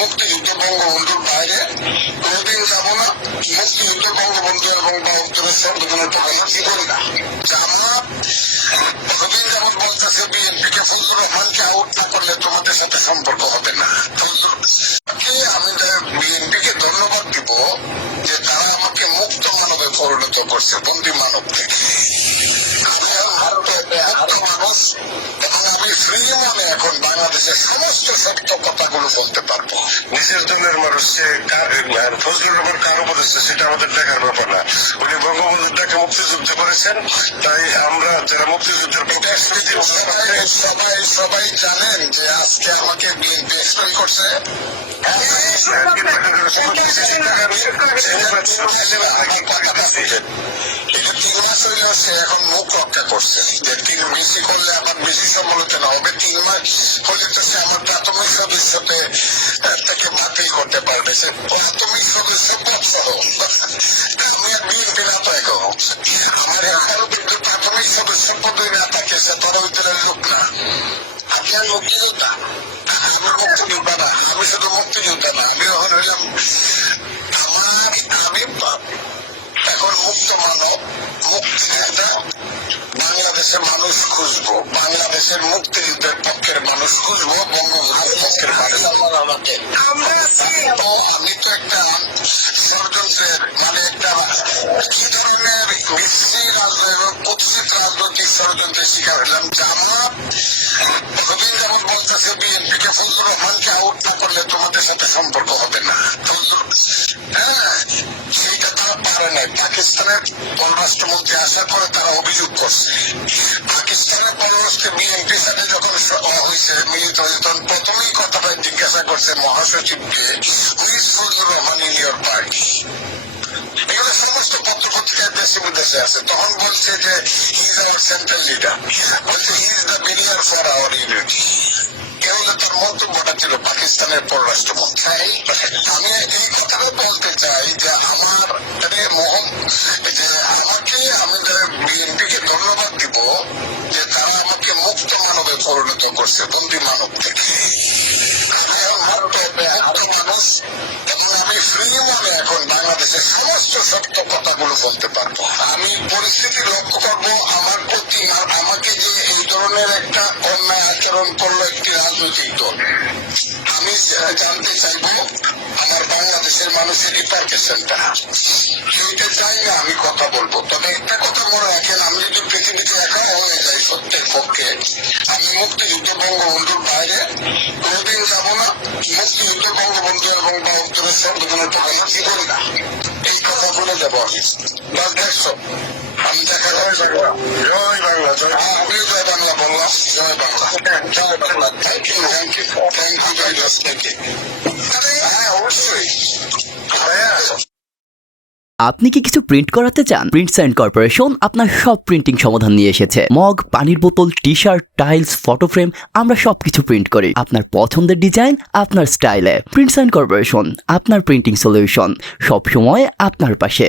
মুক্তিযুদ্ধ বঙ্গবন্ধুর বাইরে কোনোদিন যাবো না। মুক্তিযুদ্ধ বঙ্গবন্ধু এবং দুজনের তো কি করি না। জামাত কতদিন যেমন বলতেছে বিএনপিকে ফজলুর রহমানকে আউট না করলে তোমাদের সাথে সম্পর্ক হবে না। আমি বিএনপিকে ধন্যবাদ দিব যে তারা আমাকে মুক্ত মানবে পরিণত করছে, বন্দী মানব থেকে। মানুষ এবং আমি ফ্রি মনে এখন বাংলাদেশের সমস্ত সত্য কথাগুলো বলতে পারবো। নিজের দলের মানুষ ফজলুর রহমান কার উপদেষ্টা সেটা আমাদের দেখার ব্যাপার না। উনি বঙ্গবন্ধুর ডাকে মুক্তিযুদ্ধ করেছেন, তাই আমরা যারা মুক্তিযুদ্ধের সবাই জানেন যে আজকে আমাকে বিএনপি এক্সপ্লেন করছে। সে এখন মুখ রক্ষা করছে যে 3 বেশি করলে আমার বেশি সমালোচনা হবে, 3 মাস হলে তো সে আমার প্রাথমিক সদস্যতে থেকে বাতিল করতে পারবে। সে প্রাথমিক সদস্য পদ সহ আমি আর বিএনপি না তো এখন আমার এখনো কিন্তু প্রাথমিক সদস্য পদে না থাকে, সে তরবিতরের লোক না। আপনার মুক্তিযোদ্ধা, আমার মুক্তিযোদ্ধা না, আমি শুধু মুক্তিযোদ্ধা না, আমি এখন হইলাম আমি এখন মুক্ত মানব, মুক্তিযোদ্ধা। বাংলাদেশের মানুষ খুঁজবো, বাংলাদেশের মুক্তিযুদ্ধের পক্ষের মানুষ খুঁজবো, বঙ্গবন্ধুর পক্ষের মানুষ আমাকে। আমি তো একটা ষড়যন্ত্রের মানে একটা কি ধরনের বিশ্রী রাজনৈতিক এবং কুৎসিত রাজনৈতিক ষড়যন্ত্রের শিকার হলাম। জামাত কতদিন যেমন বলতেছে বিএনপিকে ফজলুর রহমানকে আউট না করলে তোমাদের সাথে সম্পর্ক হবে না। সেইটা তারা পারে নাই। পাকিস্তানের পররাষ্ট্রমন্ত্রী আসার পরে তারা অভিযোগ করছে পাকিস্তানের পররাষ্ট্রে বিএনপি সাথে যখন হয়েছে মিলিত হয়েছে তখন প্রথমেই কথাটা জিজ্ঞাসা করছে মহাসচিবকে, who's Fazlur Rahman in your party. এগুলো সমস্ত পত্রপত্রিকায় দেশে বিদেশে আছে। তখন বলছে যে he is our central leader, বলছে he is the barrier for our unity. এগুলো তার মন্তব্যটা ছিল পাকিস্তানের পররাষ্ট্রমন্ত্রী। আমি এই কথাটা বলতে চাই যে আমার যে আমাকে আমি বিএনপিকে ধন্যবাদ দিব যে তারা আমাকে মুক্ত মানবে পরিণত করছে, বন্দী মানব থেকে। মানুষ এবং আমি ফ্রি মনে এখন বাংলাদেশের সমস্ত সত্য কথাগুলো বলতে পারবো। আমি পরিস্থিতি লক্ষ্য করবো আমার প্রতি, আমাকে যে এই ধরনের একটা অন্যায় আচরণ করলো একটি রাজনৈতিক দল, আমি জানতে চাইবো আমার বাংলাদেশের মানুষের রিপার্কেশনটা। সেইটা চাই না আমি কথা বলবো। তবে একটা কথা মনে রাখেন, আমি যদি পৃথিবীতে একা হয়ে যাই সত্যের পক্ষে, আমি মুক্তিযুদ্ধ বঙ্গবন্ধুর বাইরে কোনোদিন যাবো না। মুক্তিযুদ্ধ বঙ্গবন্ধু এবং দুজনের তো কি করি না। এই কথা বলে যাবো আমি। বাস দেখছো আমি দেখা জয় বাংলা, আমিও জয় বাংলা বললাম। জয় বাংলা, জয় Bangla. Thank you, thank you, thank you very much, thank you. হ্যাঁ অবশ্যই। আপনি কি কিছু প্রিন্ট করাতে চান? প্রিন্টস এন্ড কর্পোরেশন আপনার সব প্রিন্টিং সমাধান নিয়ে এসেছে। মগ, পানির বোতল, T shirt, tiles, photo frame, আমরা সবকিছু প্রিন্ট করি আপনার পছন্দের ডিজাইন, আপনার স্টাইলে। প্রিন্টস এন্ড কর্পোরেশন, আপনার প্রিন্টিং সলিউশন, সব সময় আপনার পাশে।